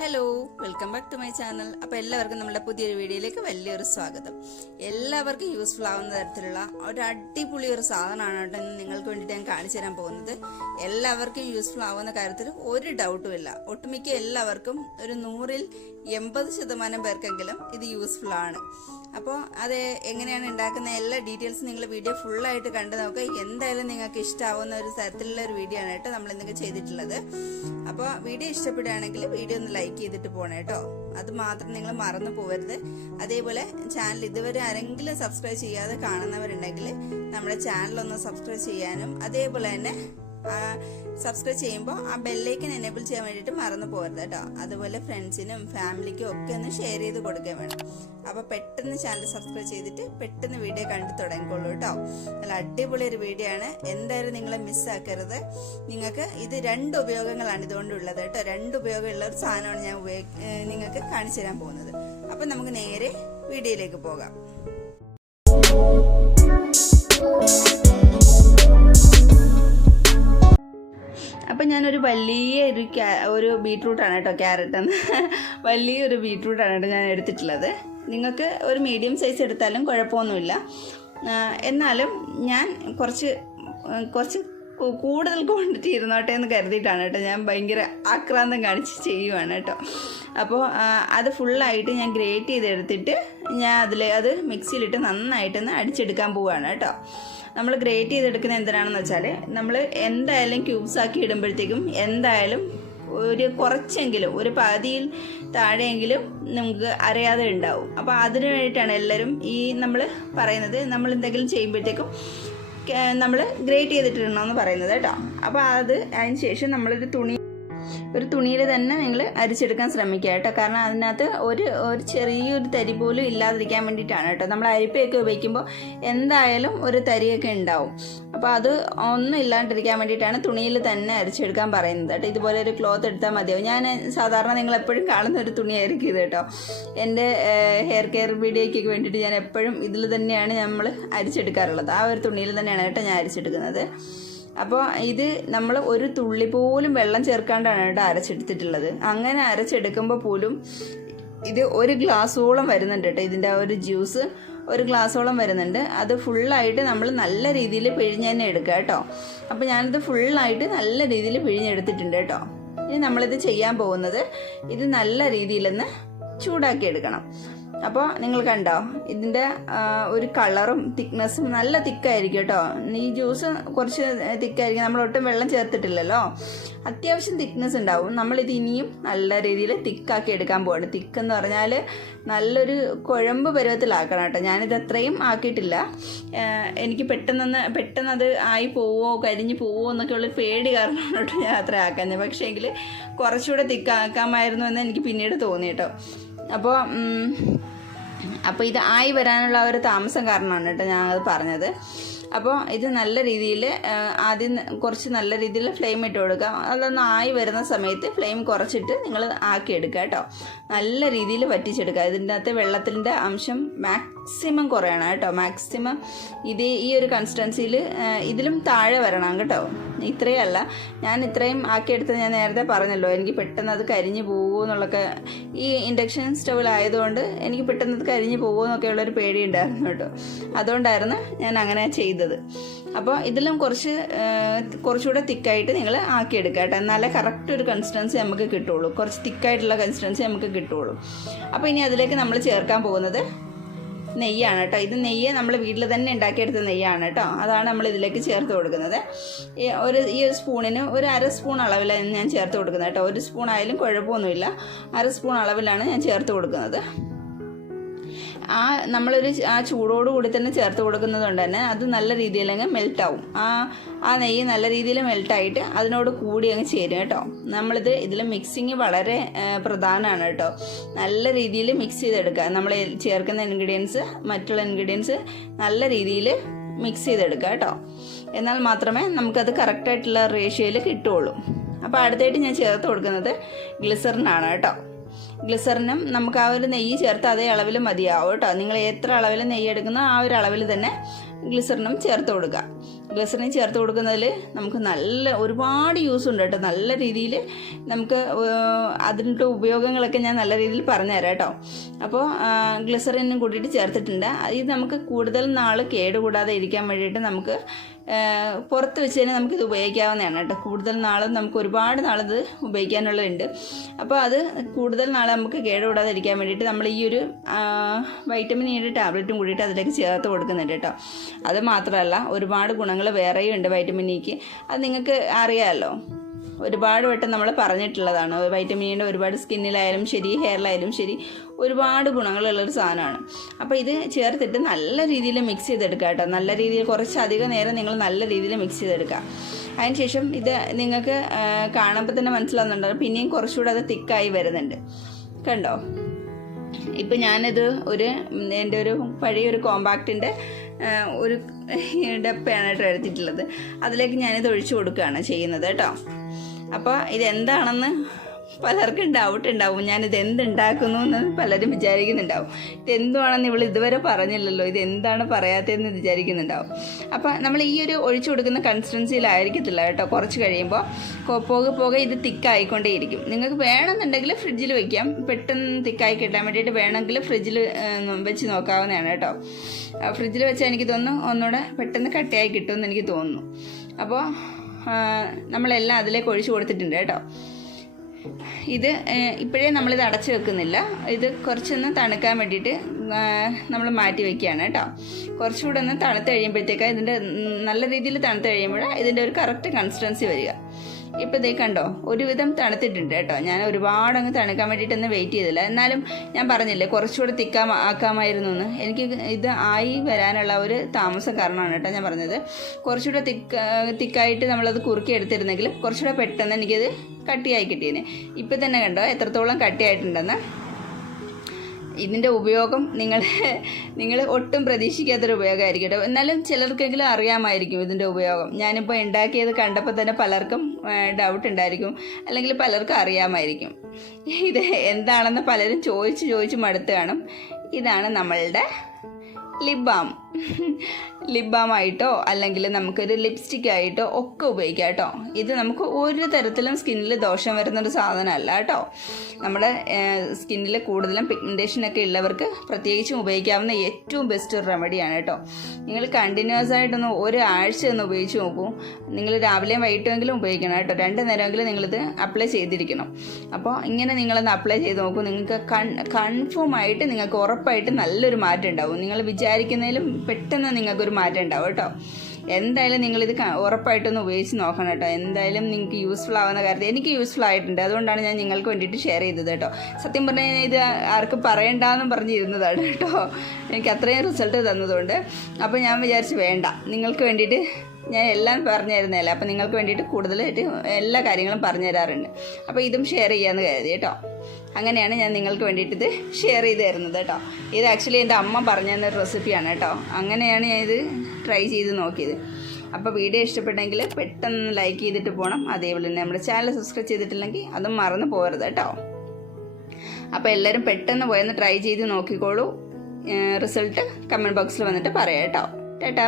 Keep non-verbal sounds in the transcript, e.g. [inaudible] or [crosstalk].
Hello welcome back to my channel അപ്പോൾ എല്ലാവർക്കും നമ്മുടെ പുതിയൊരു വീഡിയോയിലേക്ക് വലിയൊരു സ്വാഗതം. എല്ലാവർക്കും യൂസ്ഫുൾ ആവുന്ന തരത്തിലുള്ള ഒരു അടിപൊളി ഒരു സാധനമാണ് കേട്ടോ ഇന്ന് നിങ്ങൾക്ക് വേണ്ടിയിട്ട് ഞാൻ കാണിച്ചു തരാൻ പോകുന്നത്. എല്ലാവർക്കും യൂസ്ഫുൾ ആവുന്ന കാര്യത്തിൽ ഒരു ഡൗട്ടും ഇല്ല. ഒട്ടുമിക്ക എല്ലാവർക്കും ഒരു നൂറിൽ എൺപത് ശതമാനം പേർക്കെങ്കിലും ഇത് യൂസ്ഫുൾ ആണ്. അപ്പോൾ അത് എങ്ങനെയാണ് ഉണ്ടാക്കുന്ന എല്ലാ ഡീറ്റെയിൽസും നിങ്ങൾ വീഡിയോ ഫുള്ളായിട്ട് കണ്ടു നോക്കുക എന്തായാലും നിങ്ങൾക്ക് ഇഷ്ടമാവുന്ന ഒരു തരത്തിലുള്ള ഒരു വീഡിയോ ആണ് കേട്ടോ നമ്മൾ ഇന്നൊക്കെ ചെയ്തിട്ടുള്ളത്. അപ്പോൾ വീഡിയോ ഇഷ്ടപ്പെടുകയാണെങ്കിൽ വീഡിയോ ഒന്ന് ലൈക്ക് ചെയ്തിട്ട് പോകണം കേട്ടോ അത് മാത്രം നിങ്ങൾ മറന്നു പോകരുത് അതേപോലെ ചാനൽ ഇതുവരെ ആരെങ്കിലും സബ്സ്ക്രൈബ് ചെയ്യാതെ കാണുന്നവരുണ്ടെങ്കിൽ നമ്മുടെ ചാനൽ ഒന്ന് സബ്സ്ക്രൈബ് ചെയ്യാനും അതേപോലെ തന്നെ സബ്സ്ക്രൈബ് ചെയ്യുമ്പോൾ ആ ബെല്ലൈക്കൻ എനേബിൾ ചെയ്യാൻ വേണ്ടിയിട്ട് മറന്നു പോകരുത് കേട്ടോ. അതുപോലെ ഫ്രണ്ട്സിനും ഫാമിലിക്കും ഒക്കെ ഒന്ന് ഷെയർ ചെയ്ത് കൊടുക്കുക വേണം. അപ്പോൾ പെട്ടെന്ന് ചാനൽ സബ്സ്ക്രൈബ് ചെയ്തിട്ട് പെട്ടെന്ന് വീഡിയോ കണ്ടു തുടങ്ങിക്കോളൂ കേട്ടോ. നല്ല അടിപൊളി ഒരു വീഡിയോ ആണ്. എന്തായാലും നിങ്ങളെ മിസ്സാക്കരുത് നിങ്ങൾക്ക് ഇത് രണ്ട് ഉപയോഗങ്ങളാണ് ഇതുകൊണ്ടുള്ളത് കേട്ടോ. രണ്ട് ഉപയോഗമുള്ള ഒരു സാധനമാണ് ഞാൻ നിങ്ങൾക്ക് കാണിച്ചു തരാൻ പോകുന്നത്. അപ്പം നമുക്ക് നേരെ വീഡിയോയിലേക്ക് പോകാം. അപ്പം ഞാനൊരു വലിയ ഒരു ഒരു ബീട്രൂട്ടാണ് കേട്ടോ ക്യാരറ്റ് എന്ന്. [laughs] വലിയൊരു ബീട്രൂട്ടാണ് കേട്ടോ ഞാൻ എടുത്തിട്ടുള്ളത്. നിങ്ങൾക്ക് ഒരു മീഡിയം സൈസ് എടുത്താലും കുഴപ്പമൊന്നുമില്ല. എന്നാലും ഞാൻ കുറച്ച് കുറച്ച് കൂടുതൽ ക്വാണ്ടിറ്റി ഇരുന്നോട്ടെ എന്ന് കരുതിയിട്ടാണ് കേട്ടോ ഞാൻ ഭയങ്കര ആക്രാന്തം കാണിച്ച് ചെയ്യുവാണ് കേട്ടോ. അപ്പോൾ അത് ഫുള്ളായിട്ട് ഞാൻ ഗ്രേറ്റ് ചെയ്തെടുത്തിട്ട് ഞാൻ അതിൽ അത് മിക്സിയിലിട്ട് നന്നായിട്ടൊന്ന് അടിച്ചെടുക്കാൻ പോവുകയാണ് കേട്ടോ. നമ്മൾ ഗ്രേറ്റ് ചെയ്തെടുക്കുന്ന എന്തിനാണെന്ന് വെച്ചാൽ നമ്മൾ എന്തായാലും ക്യൂബ്സ് ആക്കി ഇടുമ്പോഴത്തേക്കും എന്തായാലും ഒരു കുറച്ചെങ്കിലും ഒരു പകുതിയിൽ താഴെയെങ്കിലും നമുക്ക് അറിയാതെ ഉണ്ടാവും. അപ്പോൾ അതിനു വേണ്ടിയിട്ടാണ് എല്ലാവരും ഈ നമ്മൾ പറയുന്നത്. നമ്മൾ എന്തെങ്കിലും ചെയ്യുമ്പോഴത്തേക്കും നമ്മൾ ഗ്രേറ്റ് ചെയ്തിട്ടിടണമെന്ന് പറയുന്നത് കേട്ടോ. അപ്പോൾ അത് അതിന് ശേഷം നമ്മളൊരു തുണി ഒരു തുണിയിൽ തന്നെ നിങ്ങൾ അരിച്ചെടുക്കാൻ ശ്രമിക്കുക കേട്ടോ. കാരണം അതിനകത്ത് ഒരു ഒരു ചെറിയൊരു തരി പോലും ഇല്ലാതിരിക്കാൻ വേണ്ടിയിട്ടാണ് കേട്ടോ. നമ്മൾ അരിപ്പയൊക്കെ ഉപയോഗിക്കുമ്പോൾ എന്തായാലും ഒരു തരിയൊക്കെ ഉണ്ടാവും. അപ്പോൾ അത് ഒന്നും ഇല്ലാണ്ടിരിക്കാൻ വേണ്ടിയിട്ടാണ് തുണിയിൽ തന്നെ അരിച്ചെടുക്കാൻ പറയുന്നത് കേട്ടോ. ഇതുപോലെ ഒരു ക്ലോത്ത് എടുത്താൽ മതിയാവും. ഞാൻ സാധാരണ നിങ്ങൾ എപ്പോഴും കാണുന്ന ഒരു തുണിയായിരിക്കും ഇത് കേട്ടോ. എന്റെ ഹെയർ കെയർ വീഡിയോയ്ക്ക് വേണ്ടിയിട്ട് ഞാൻ എപ്പോഴും ഇതിൽ തന്നെയാണ് നമ്മൾ അരിച്ചെടുക്കാറുള്ളത്. ആ ഒരു തുണിയിൽ തന്നെയാണ് കേട്ടോ ഞാൻ അരിച്ചെടുക്കുന്നത്. അപ്പോൾ ഇത് നമ്മൾ ഒരു തുള്ളി പോലും വെള്ളം ചേർക്കാണ്ടാണ് കേട്ടോ അരച്ചെടുത്തിട്ടുള്ളത്. അങ്ങനെ അരച്ചെടുക്കുമ്പോൾ പോലും ഇത് ഒരു ഗ്ലാസ്സോളം വരുന്നുണ്ട് കേട്ടോ. ഇതിന്റെ ആ ഒരു ജ്യൂസ് ഒരു ഗ്ലാസ്സോളം വരുന്നുണ്ട്. അത് ഫുള്ളായിട്ട് നമ്മൾ നല്ല രീതിയിൽ പിഴിഞ്ഞ് തന്നെ എടുക്കുക കേട്ടോ. അപ്പോൾ ഞാനിത് ഫുള്ളായിട്ട് നല്ല രീതിയിൽ പിഴിഞ്ഞെടുത്തിട്ടുണ്ട് കേട്ടോ. ഇനി നമ്മളിത് ചെയ്യാൻ പോകുന്നത് ഇത് നല്ല രീതിയിലൊന്ന് ചൂടാക്കി എടുക്കണം. അപ്പോൾ നിങ്ങൾ കണ്ടോ ഇതിന്റെ ഒരു കളറും തിക്നെസ്സും നല്ല തിക്കായിരിക്കും കേട്ടോ. ഈ ജ്യൂസ് കുറച്ച് തിക്കായിരിക്കും. നമ്മൾ ഒട്ടും വെള്ളം ചേർത്തിട്ടില്ലല്ലോ. അത്യാവശ്യം തിക്നെസ് ഉണ്ടാവും. നമ്മളിത് ഇനിയും നല്ല രീതിയിൽ തിക്കാക്കി എടുക്കാൻ പോവാണ്. തിക്ക് എന്ന് പറഞ്ഞാൽ നല്ലൊരു കുഴമ്പ് പരുവത്തിലാക്കണം കേട്ടോ. ഞാനിത് അത്രയും ആക്കിയിട്ടില്ല. എനിക്ക് പെട്ടെന്ന് പെട്ടെന്ന് അത് ആയി പോവോ കരിഞ്ഞ് പോവോ എന്നൊക്കെയുള്ള പേടി കാരണമാണ് കേട്ടോ ഞാൻ അത്ര ആക്കുന്നത് പക്ഷേ എങ്കിൽ കുറച്ചുകൂടെ തിക്കാക്കാമായിരുന്നു എന്ന് എനിക്ക് പിന്നീട് തോന്നി കേട്ടോ. അപ്പോൾ അപ്പോൾ ഇത് ആയി വരാനുള്ള ഒരു താമസം കാരണമാണ് കേട്ടോ ഞാൻ അത് പറഞ്ഞത്. അപ്പോൾ ഇത് നല്ല രീതിയിൽ ആദ്യം കുറച്ച് നല്ല രീതിയിൽ ഫ്ലെയിം ഇട്ട് കൊടുക്കുക. അതൊന്ന് ആയി വരുന്ന സമയത്ത് ഫ്ലെയിം കുറച്ചിട്ട് നിങ്ങൾ ആക്കിയെടുക്കുക കേട്ടോ. നല്ല രീതിയിൽ വറ്റിച്ചെടുക്കുക. ഇതിന്റെ അകത്ത് വെള്ളത്തിന്റെ അംശം മാക്സിമം കുറയണം കേട്ടോ. മാക്സിമം ഇത് ഈ ഒരു കൺസിസ്റ്റൻസിയിൽ ഇതിലും താഴെ വരണം കേട്ടോ. ഇത്രയല്ല. ഞാൻ ഇത്രയും ആക്കിയെടുത്തത് ഞാൻ നേരത്തെ പറഞ്ഞല്ലോ എനിക്ക് പെട്ടെന്ന് അത് കരിഞ്ഞു പോകുമോ എന്നുള്ളൊക്കെ. ഈ ഇൻഡക്ഷൻ സ്റ്റവിലായതുകൊണ്ട് എനിക്ക് പെട്ടെന്ന് അത് കരിഞ്ഞു പോകുമോ എന്നൊക്കെ ഉള്ളൊരു പേടി ഉണ്ടായിരുന്നു കേട്ടോ. അതുകൊണ്ടായിരുന്നു ഞാൻ അങ്ങനെ ചെയ്തത്. അപ്പോൾ ഇതിലും കുറച്ച് കുറച്ചുകൂടെ തിക്കായിട്ട് നിങ്ങൾ ആക്കിയെടുക്കുക കേട്ടോ. എന്നാലേ കറക്റ്റ് ഒരു കൺസിസ്റ്റൻസി നമുക്ക് കിട്ടുള്ളൂ. കുറച്ച് തിക്കായിട്ടുള്ള കൺസിസ്റ്റൻസി നമുക്ക് കിട്ടുള്ളൂ. അപ്പോൾ ഇനി അതിലേക്ക് നമ്മൾ ചേർക്കാൻ പോകുന്നത് നെയ്യാണ് കേട്ടോ. ഇത് നെയ്യ് നമ്മൾ വീട്ടിൽ തന്നെ ഉണ്ടാക്കിയെടുത്ത നെയ്യാണ് കേട്ടോ. അതാണ് നമ്മൾ ഇതിലേക്ക് ചേർത്ത് കൊടുക്കുന്നത്. ഒരു ഈ ഒരു സ്പൂണിന് ഒരു അര സ്പൂൺ അളവിലാണ് ഞാൻ ചേർത്ത് കൊടുക്കുന്നത് കേട്ടോ. ഒരു സ്പൂൺ ആയാലും കുഴപ്പമൊന്നുമില്ല. അര സ്പൂൺ അളവിലാണ് ഞാൻ ചേർത്ത് കൊടുക്കുന്നത്. ആ നമ്മളൊരു ആ ചൂടോട് കൂടി തന്നെ ചേർത്ത് കൊടുക്കുന്നത് കൊണ്ട് തന്നെ അത് നല്ല രീതിയിൽ അങ്ങ് മെൽട്ടാവും ആ ആ നെയ്യ് നല്ല രീതിയിൽ മെൽട്ടായിട്ട് അതിനോട് കൂടി അങ്ങ് ചേരും കേട്ടോ. നമ്മളിത് ഇതിൽ മിക്സിങ് വളരെ പ്രധാനമാണ് കേട്ടോ. നല്ല രീതിയിൽ മിക്സ് ചെയ്തെടുക്കുക. നമ്മൾ ചേർക്കുന്ന ഇൻഗ്രീഡിയൻസ് മറ്റുള്ള ഇൻഗ്രീഡിയൻസ് നല്ല രീതിയിൽ മിക്സ് ചെയ്തെടുക്കുക കേട്ടോ. എന്നാൽ മാത്രമേ നമുക്കത് കറക്റ്റായിട്ടുള്ള റേഷ്യോയിൽ കിട്ടുകയുള്ളൂ. അപ്പോൾ അടുത്തായിട്ട് ഞാൻ ചേർത്ത് കൊടുക്കുന്നത് ഗ്ലിസറിനാണ് കേട്ടോ. ഗ്ലിസറിനും നമുക്ക് ആ ഒരു നെയ്യ് ചേർത്ത് അതേ അളവിൽ മതിയാവും കേട്ടോ. നിങ്ങൾ എത്ര അളവിൽ നെയ്യ് എടുക്കുന്നോ ആ ഒരു അളവിൽ തന്നെ ഗ്ലിസറിനും ചേർത്ത് കൊടുക്കുക. ഗ്ലിസറിനും ചേർത്ത് കൊടുക്കുന്നതിൽ നമുക്ക് നല്ല ഒരുപാട് യൂസ് ഉണ്ട് കേട്ടോ. നല്ല രീതിയിൽ നമുക്ക് അതിന്റെ ഉപയോഗങ്ങളൊക്കെ ഞാൻ നല്ല രീതിയിൽ പറഞ്ഞുതരാം കേട്ടോ. അപ്പോൾ ഗ്ലിസറിനും കൂട്ടിയിട്ട് ചേർത്തിട്ടുണ്ട്. ഇത് നമുക്ക് കൂടുതൽ നാൾ കേടുകൂടാതെ ഇരിക്കാൻ വേണ്ടിയിട്ട് നമുക്ക് പുറത്ത് വെച്ച് തന്നെ നമുക്കിത് ഉപയോഗിക്കാവുന്നതാണ് കേട്ടോ. കൂടുതൽ നാളും നമുക്ക് ഒരുപാട് നാളത് ഉപയോഗിക്കാനുള്ളതുണ്ട്. അപ്പോൾ അത് കൂടുതൽ നാൾ നമുക്ക് കേടുകൂടാതിരിക്കാൻ വേണ്ടിയിട്ട് നമ്മൾ ഈ ഒരു വൈറ്റമിൻ ഇയുടെ ടാബ്ലറ്റും കൂടിയിട്ട് അതിലേക്ക് ചേർത്ത് കൊടുക്കുന്നുണ്ട് കേട്ടോ. അത് മാത്രമല്ല ഒരുപാട് ഗുണങ്ങൾ വേറെയും ഉണ്ട് വൈറ്റമിൻ ഇക്ക് അത് നിങ്ങൾക്ക് അറിയാമല്ലോ ഒരുപാട് വട്ടം നമ്മൾ പറഞ്ഞിട്ടുള്ളതാണ്. വൈറ്റമിനിയുടെ ഒരുപാട് സ്കിന്നിലായാലും ശരി ഹെയറിലായാലും ശരി ഒരുപാട് ഗുണങ്ങളുള്ളൊരു സാധനമാണ്. അപ്പോൾ ഇത് ചേർത്തിട്ട് നല്ല രീതിയിൽ മിക്സ് ചെയ്തെടുക്കുക കേട്ടോ. നല്ല രീതിയിൽ കുറച്ചധികം നേരം നിങ്ങൾ നല്ല രീതിയിൽ മിക്സ് ചെയ്തെടുക്കുക അതിനുശേഷം ഇത് നിങ്ങൾക്ക് കാണുമ്പോൾ തന്നെ മനസ്സിലാവുന്നുണ്ടോ. പിന്നെയും കുറച്ചുകൂടെ അത് തിക്കായി വരുന്നുണ്ട്. കണ്ടോ? ഇപ്പം ഞാനിത് ഒരു എന്റെ ഒരു പഴയ ഒരു കോമ്പാക്റ്റിന്റെ ഒരു ഡപ്പയാണ് കേട്ടോ എടുത്തിട്ടുള്ളത്. അതിലേക്ക് ഞാനിത് ഒഴിച്ചു കൊടുക്കുകയാണ് ചെയ്യുന്നത് കേട്ടോ. അപ്പോൾ ഇതെന്താണെന്ന് പലർക്കും ഡൗട്ട് ഉണ്ടാവും. ഞാനിത് എന്തുണ്ടാക്കുന്നു എന്ന് പലരും വിചാരിക്കുന്നുണ്ടാവും. ഇത് എന്തുവാണെന്ന് ഇവൾ ഇതുവരെ പറഞ്ഞില്ലല്ലോ. ഇത് എന്താണ് പറയാത്തതെന്ന് വിചാരിക്കുന്നുണ്ടാവും. അപ്പോൾ നമ്മൾ ഈ ഒരു ഒഴിച്ചു കൊടുക്കുന്ന കൺസിസ്റ്റൻസിയിലായിരിക്കത്തില്ല കേട്ടോ. കുറച്ച് കഴിയുമ്പോൾ പോകെ പോകെ ഇത് തിക്കായിക്കൊണ്ടേയിരിക്കും. നിങ്ങൾക്ക് വേണമെന്നുണ്ടെങ്കിൽ ഫ്രിഡ്ജിൽ വെക്കാം. പെട്ടെന്ന് തിക്കായി കിട്ടാൻ വേണ്ടിയിട്ട് വേണമെങ്കിൽ ഫ്രിഡ്ജിൽ വെച്ച് നോക്കാവുന്നതാണ് കേട്ടോ. ഫ്രിഡ്ജിൽ വെച്ചാൽ എനിക്ക് തോന്നുന്നു ഒന്നുകൂടെ പെട്ടെന്ന് കട്ടിയായി കിട്ടുമെന്ന് എനിക്ക് തോന്നുന്നു. അപ്പോൾ നമ്മളെല്ലാം അതിലേക്ക് ഒഴിച്ചു കൊടുത്തിട്ടുണ്ട് കേട്ടോ. ഇത് ഇപ്പോഴേ നമ്മളിത് അടച്ചു വെക്കുന്നില്ല. ഇത് കുറച്ചൊന്ന് തണുക്കാൻ വേണ്ടിയിട്ട് നമ്മൾ മാറ്റി വെക്കുകയാണ് കേട്ടോ. കുറച്ചുകൂടെ ഒന്ന് തണുത്ത് കഴിയുമ്പോഴത്തേക്ക് ഇതിന്റെ നല്ല രീതിയിൽ തണുത്ത് കഴിയുമ്പോൾ ഇതിന്റെ ഒരു കറക്റ്റ് കൺസിസ്റ്റൻസി വരിക. ഇപ്പോൾ ഇതേ കണ്ടോ ഒരുവിധം തണുത്തിട്ടുണ്ട് കേട്ടോ. ഞാൻ ഒരുപാട് അങ്ങ് തണുക്കാൻ വേണ്ടിയിട്ടൊന്നും വെയിറ്റ് ചെയ്തില്ല. എന്നാലും ഞാൻ പറഞ്ഞില്ലേ കുറച്ചുകൂടെ തിക്കാ ആക്കാമായിരുന്നു എന്ന് എനിക്ക് ഇത് ആയി വരാനുള്ള ഒരു താമസം കാരണമാണ് കേട്ടോ ഞാൻ പറഞ്ഞത്. കുറച്ചുകൂടെ തിക്ക തിക്കായിട്ട് നമ്മളത് കുറുക്കി എടുത്തിരുന്നെങ്കിൽ കുറച്ചുകൂടെ പെട്ടെന്ന് എനിക്കത് കട്ടിയായി കിട്ടിയേനെ. ഇപ്പം തന്നെ കണ്ടോ എത്രത്തോളം കട്ടിയായിട്ടുണ്ടെന്ന്. ഇതിന്റെ ഉപയോഗം നിങ്ങൾ [laughs] നിങ്ങൾ ഒട്ടും പ്രതീക്ഷിക്കാത്തൊരു ഉപയോഗമായിരിക്കും കേട്ടോ. എന്നാലും ചിലർക്കെങ്കിലും അറിയാമായിരിക്കും ഇതിന്റെ ഉപയോഗം. ഞാനിപ്പോൾ ഉണ്ടാക്കിയത് കണ്ടപ്പോൾ തന്നെ പലർക്കും ഡൗട്ട് ഉണ്ടായിരിക്കും. അല്ലെങ്കിൽ പലർക്കും അറിയാമായിരിക്കും. ഇത് എന്താണെന്ന് പലരും ചോദിച്ച് ചോദിച്ച് മടുത്ത് കാണും. ഇതാണ് നമ്മളുടെ ലിപ് ആയിട്ടോ അല്ലെങ്കിൽ നമുക്കൊരു ലിപ്സ്റ്റിക് ആയിട്ടോ ഒക്കെ ഉപയോഗിക്കാം കേട്ടോ ഇത് നമുക്ക് ഒരു തരത്തിലും സ്കിന്നിൽ ദോഷം വരുന്നൊരു സാധനമല്ല കേട്ടോ. നമ്മുടെ സ്കിന്നിൽ കൂടുതലും പിഗ്മെന്റേഷൻ ഒക്കെ ഉള്ളവർക്ക് പ്രത്യേകിച്ചും ഉപയോഗിക്കാവുന്ന ഏറ്റവും ബെസ്റ്റ് റെമഡിയാണ് കേട്ടോ. നിങ്ങൾ കണ്ടിന്യൂസ് ആയിട്ടൊന്ന് ഒരാഴ്ച ഒന്ന് ഉപയോഗിച്ച് നോക്കൂ. നിങ്ങൾ രാവിലെയും വൈകിട്ടുമെങ്കിലും ഉപയോഗിക്കണം കേട്ടോ. രണ്ട് നേരമെങ്കിലും നിങ്ങളിത് അപ്ലൈ ചെയ്തിരിക്കണം. അപ്പോൾ ഇങ്ങനെ നിങ്ങളൊന്ന് അപ്ലൈ ചെയ്ത് നോക്കൂ. നിങ്ങൾക്ക് കൺ കൺഫേം ആയിട്ട് നിങ്ങൾക്ക് ഉറപ്പായിട്ട് നല്ലൊരു മാറ്റം ഉണ്ടാവും. നിങ്ങൾ വിചാരിക്കുന്നതിലും പെട്ടെന്ന് നിങ്ങൾക്കൊരു മാറ്റം ഉണ്ടാവും കേട്ടോ. എന്തായാലും നിങ്ങളിത് ഉറപ്പായിട്ടൊന്ന് ഉപയോഗിച്ച് നോക്കണം കേട്ടോ. എന്തായാലും നിങ്ങൾക്ക് യൂസ്ഫുൾ ആവുന്ന കാര്യത്തിൽ എനിക്ക് യൂസ്ഫുൾ ആയിട്ടുണ്ട്. അതുകൊണ്ടാണ് ഞാൻ നിങ്ങൾക്ക് വേണ്ടിയിട്ട് ഷെയർ ചെയ്തത് കേട്ടോ. സത്യം പറഞ്ഞു കഴിഞ്ഞാൽ ഇത് ആർക്കും പറയണ്ടെന്നും പറഞ്ഞിരുന്നതാണ് കേട്ടോ. എനിക്ക് അത്രയും റിസൾട്ട് തന്നതുകൊണ്ട്. അപ്പോൾ ഞാൻ വിചാരിച്ച് വേണ്ട. നിങ്ങൾക്ക് വേണ്ടിയിട്ട് ഞാൻ എല്ലാം പറഞ്ഞു തരുന്നതല്ലേ അപ്പോൾ നിങ്ങൾക്ക് വേണ്ടിയിട്ട് കൂടുതലായിട്ട് എല്ലാ കാര്യങ്ങളും പറഞ്ഞു തരാറുണ്ട് അപ്പോൾ ഇതും ഷെയർ ചെയ്യാമെന്ന് കരുതി കേട്ടോ. അങ്ങനെയാണ് ഞാൻ നിങ്ങൾക്ക് വേണ്ടിയിട്ട് ഇത് ഷെയർ ചെയ്ത് തരുന്നത് കേട്ടോ. ഇത് ആക്ച്വലി എന്റെ അമ്മ പറഞ്ഞു തന്ന റെസിപ്പിയാണ് കേട്ടോ. അങ്ങനെയാണ് ഞാൻ ഇത് ട്രൈ ചെയ്ത് നോക്കിയത്. അപ്പോൾ വീഡിയോ ഇഷ്ടപ്പെട്ടെങ്കിൽ പെട്ടെന്ന് ലൈക്ക് ചെയ്തിട്ട് പോകണം അതേപോലെ തന്നെ നമ്മുടെ ചാനൽ സബ്സ്ക്രൈബ് ചെയ്തിട്ടില്ലെങ്കിൽ അതും മറന്നു പോകരുത് കേട്ടോ. അപ്പോൾ എല്ലാവരും പെട്ടെന്ന് പോയെന്ന് ട്രൈ ചെയ്ത് നോക്കിക്കോളൂ. റിസൾട്ട് കമന്റ് ബോക്സിൽ വന്നിട്ട് പറയാം കേട്ടോ. ടാറ്റാ